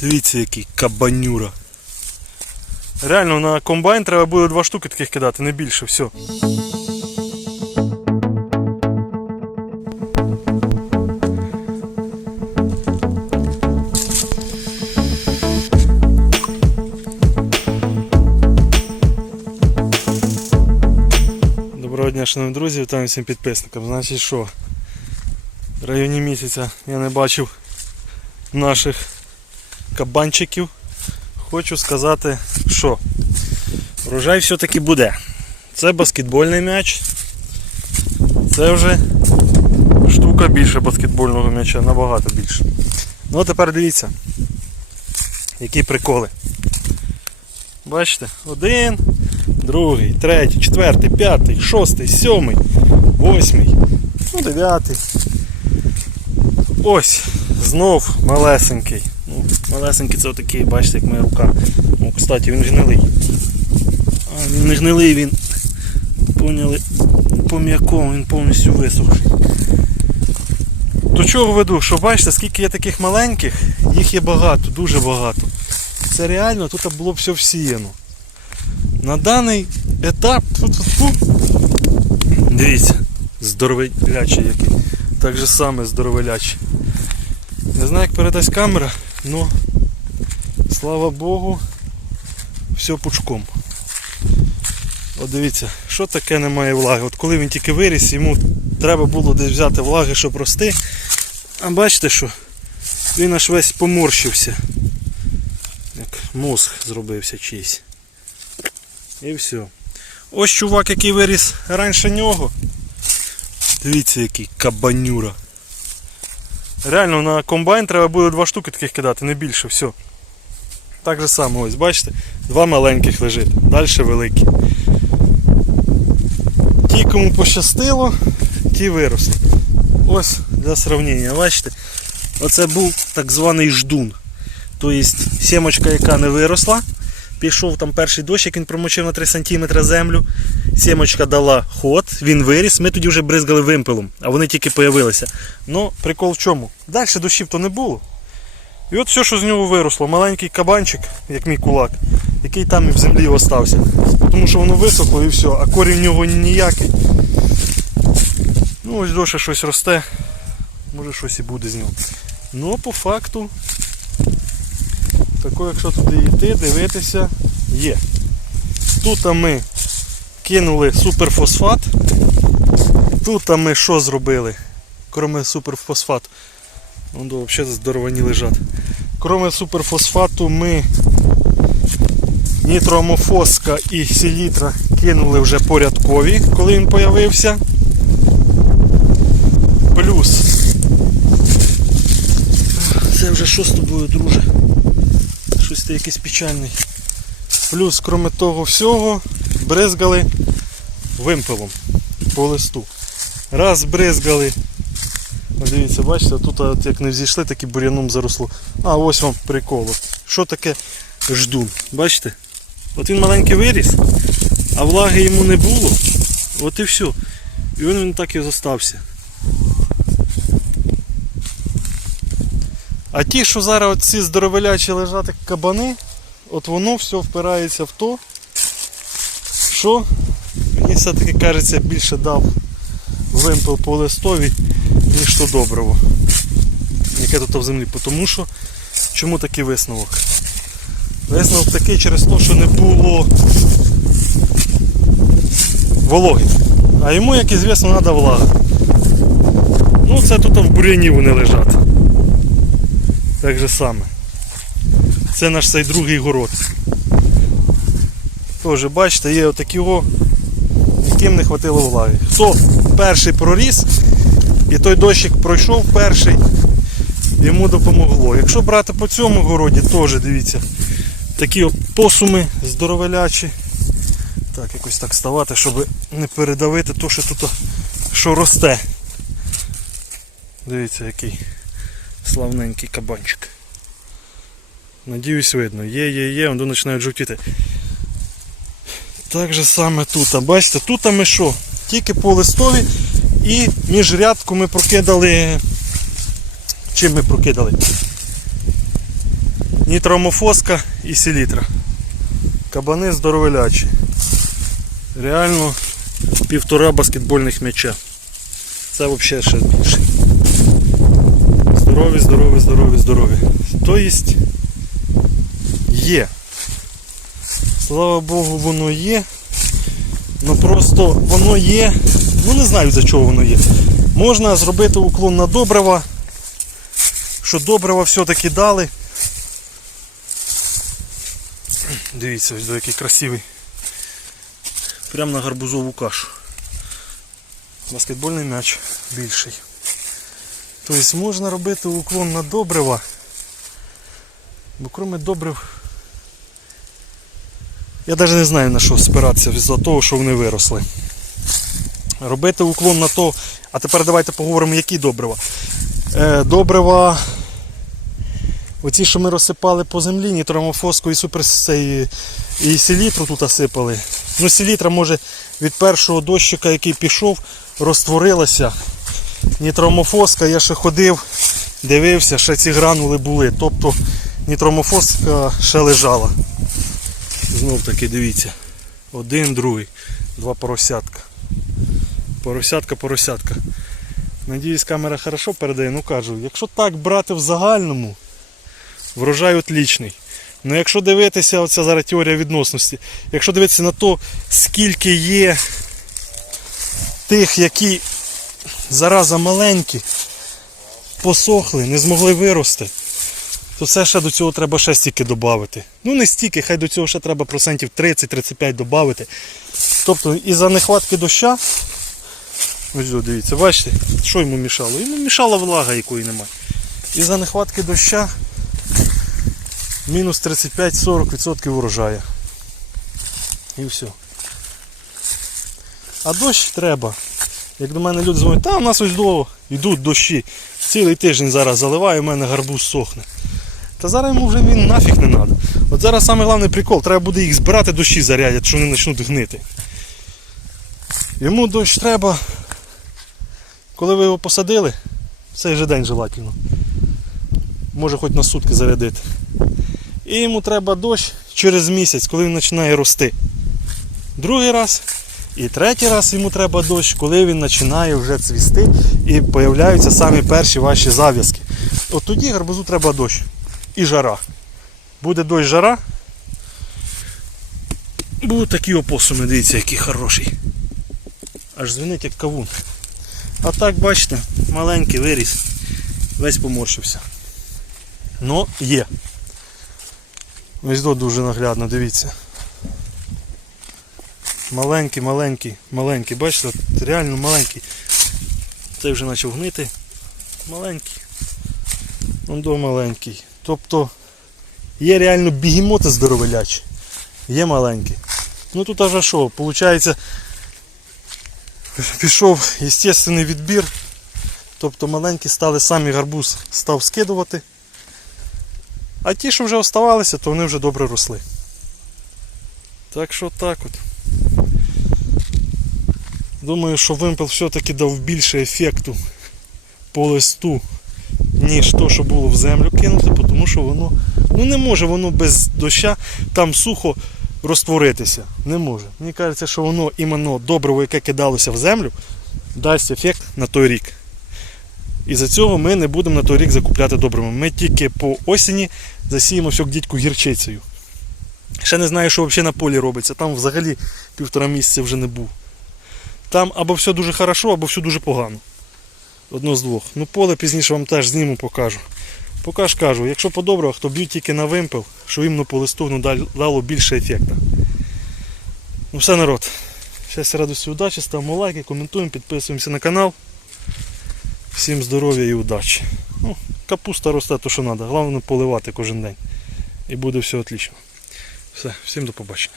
Дивіться, який кабанюра. Реально на комбайн треба буде два штуки таких кидати, не більше, все. Доброго дня, шановні друзі, вітаю всім підписникам. Значить що, в районі місяця я не бачив наших кабанчиків. Хочу сказати, що врожай все-таки буде. Це баскетбольний м'яч. Це вже штука більше баскетбольного м'яча, набагато більше. Ну а тепер дивіться, які приколи. Бачите, один, другий, третій, четвертий, п'ятий, шостий, сьомий, восьмий, ну дев'ятий. Ось, знов малесенький. Малесенький це отакий, бачите, як моя рука. Ну, кстати, він гнилий. А, він не гнилий, він поняли по м'якому, він повністю висохший. До чого веду? Що бачите, скільки є таких маленьких, їх є багато, дуже багато. Це реально тут було б все всіяно. На даний етап. Фу-фу-фу. Дивіться, здоровелячий який. Так же саме здоровелячий. Не знаю, як передасть камера, але слава Богу, все пучком. От дивіться, що таке немає влаги. От коли він тільки виріс, йому треба було десь взяти влаги, щоб рости. А бачите що? Він аж весь поморщився. Як мозг зробився чийсь. І все. Ось чувак, який виріс раніше нього. Дивіться, який кабанюра. Реально на комбайн треба буде два штуки таких кидати, не більше, все. Так же само, ось, бачите, два маленьких лежить, далі великі. Ті, кому пощастило, ті виросли. Ось для сравнення, бачите, оце був так званий ждун. Тобто сімочка, яка не виросла, пішов там перший дощик, він промочив на 3 см землю. Сімочка дала ход, він виріс, ми тоді вже бризгали вимпелом, а вони тільки появилися. Ну, прикол в чому? Далі дощів то не було. І от все, що з нього виросло, маленький кабанчик, як мій кулак, який там і в землі остався. Тому що воно висохло і все, а корінь в нього ніякий. Ну ось досі щось росте, може щось і буде з нього. Ну, по факту, тако, якщо туди йти, дивитися, є. Тут ми кинули суперфосфат. Тут ми що зробили? Кроме суперфосфату. Вон взагалі здоровані лежать. Кроме суперфосфату ми нітроамофоска і селітра кинули вже порядкові, коли він з'явився. Плюс. Це вже що з тобою, друже? Щось ти якийсь печальний. Плюс, крім того всього, бризгали вимпелом по листу. Раз бризгали. Дивіться, бачите, тут от як не взійшли, так і бур'яном заросло. А ось вам прикол. Що таке ждун? Бачите? От він маленький виріс, а влаги йому не було. От і все. І він, він так і зостався. А ті, що зараз ці здоровелячі лежать кабани, от воно все впирається в то, що мені все-таки кажеться більше дав вимпел по листові, ніж то добриво, яке тут в землі. Тому що чому такий висновок? Висновок такий через те, що не було вологи. А йому, як звісно, треба влага. Ну це тут в бур'яні вони лежать. Так же саме. Це наш цей другий город. Теж бачите, є отакі яким не хватило влаги. Хто перший проріс і той дощик пройшов перший, йому допомогло. Якщо брати по цьому городі, теж дивіться, такі посуми здоровелячі. Так, якось так ставати, щоб не передавити то, що тут що росте. Дивіться, який славненький кабанчик. Надіюсь, видно. Є, є, є, воно починають жовтіти. Так же саме тут. А бачите, тут ми що? Тільки по листові і між рядку ми прокидали. Чим ми прокидали? нітромофоска і селітра. Кабани здоровелячі. Реально півтора баскетбольних м'яча. Це взагалі ще більше. Здорові, здорові, здорові, здорові. Тобто є. Слава Богу, воно є. Ну просто воно є. Ну не знаю за чого воно є. Можна зробити уклон на добрива, що добрива все-таки дали. Дивіться, ось який красивий. Прямо на гарбузову кашу. Баскетбольний м'яч більший. Тобто можна робити уклон на добрива. Бо крім добрив. Я навіть не знаю на що спиратися з-за того, що вони виросли. Робити уклон на то. А тепер давайте поговоримо, які добрива. Е, добрива. Оці, що ми розсипали по землі, нітромофоску і супер і, і селітру тут сипали. Ну, селітра може від першого дощика, який пішов, розтворилася. Нітромофоска, я ще ходив, дивився, ще ці гранули були. Тобто нітромофоска ще лежала. Знов таки дивіться. Один, другий, два поросятка. Поросятка, поросятка. Надіюсь, камера хорошо передає. Ну кажу, якщо так брати в загальному, врожай отлічний. Ну якщо дивитися, оця зараз теорія відносності, якщо дивитися на то, скільки є тих, які зараза маленькі, посохли, не змогли вирости, то це ще до цього треба ще стільки додати. Ну не стільки, хай до цього ще треба процентів 30-35 додати. Тобто із-за нехватки доща, ось дивіться, бачите, що йому мішало? Йому мішала влага, якої немає. Із-за нехватки доща мінус 35-40% урожаю. І все. А дощ треба. Як до мене люди дзвонять, та у нас ось довго йдуть дощі. Цілий тиждень зараз заливаю, у мене гарбуз сохне. Та зараз йому вже він нафіг не треба. От зараз саме головний прикол, треба буде їх збирати, дощі зарядять, що вони почнуть гнити. Йому дощ треба, коли ви його посадили, цей же день желательно. Може хоч на сутки зарядити. І йому треба дощ через місяць, коли він починає рости. Другий раз. І третій раз йому треба дощ, коли він починає вже цвісти і з'являються самі перші ваші зав'язки. От тоді гарбузу треба дощ. І жара. Буде дощ жара. Будуть такі опосуми, дивіться, який хороший. Аж дзвенить як кавун. А так, бачите, маленький виріс, весь поморщився. Ну, є. Ось дуже наглядно, дивіться. Маленький, маленький, маленький. Бачите, реально маленький. Цей вже почав гнити. Маленький. Он до маленький. Тобто є реально бігемоти здоровелячі. Є маленькі. Ну тут аж що, виходить, пішов естественний відбір. Тобто маленькі стали самі гарбуз став скидувати. А ті, що вже оставалися, то вони вже добре росли. Так що так от. Думаю, що вимпел все-таки дав більше ефекту по листу, ніж то, що було в землю кинути, тому що воно ну не може воно без доща там сухо розтворитися. Не може. Мені кажеться, що воно іменно добриво, яке кидалося в землю, дасть ефект на той рік. І за цього ми не будемо на той рік закупляти добриво. Ми тільки по осені засіємо всю дідьку гірчицею. Ще не знаю, що взагалі на полі робиться. Там взагалі півтора місяця вже не був. Там або все дуже хорошо, або все дуже погано. Одно з двох. Ну поле пізніше вам теж зніму, покажу. Поки ж кажу, якщо по-доброго, то б'ють тільки на вимпел, що іменно по листу дало більше ефекту. Ну все, народ. Щастя, радості, удачі, ставимо лайки, коментуємо, підписуємося на канал. Всім здоров'я і удачі. Ну, капуста росте то, що треба. Головне поливати кожен день. І буде все отлично. Все, всім до побачення.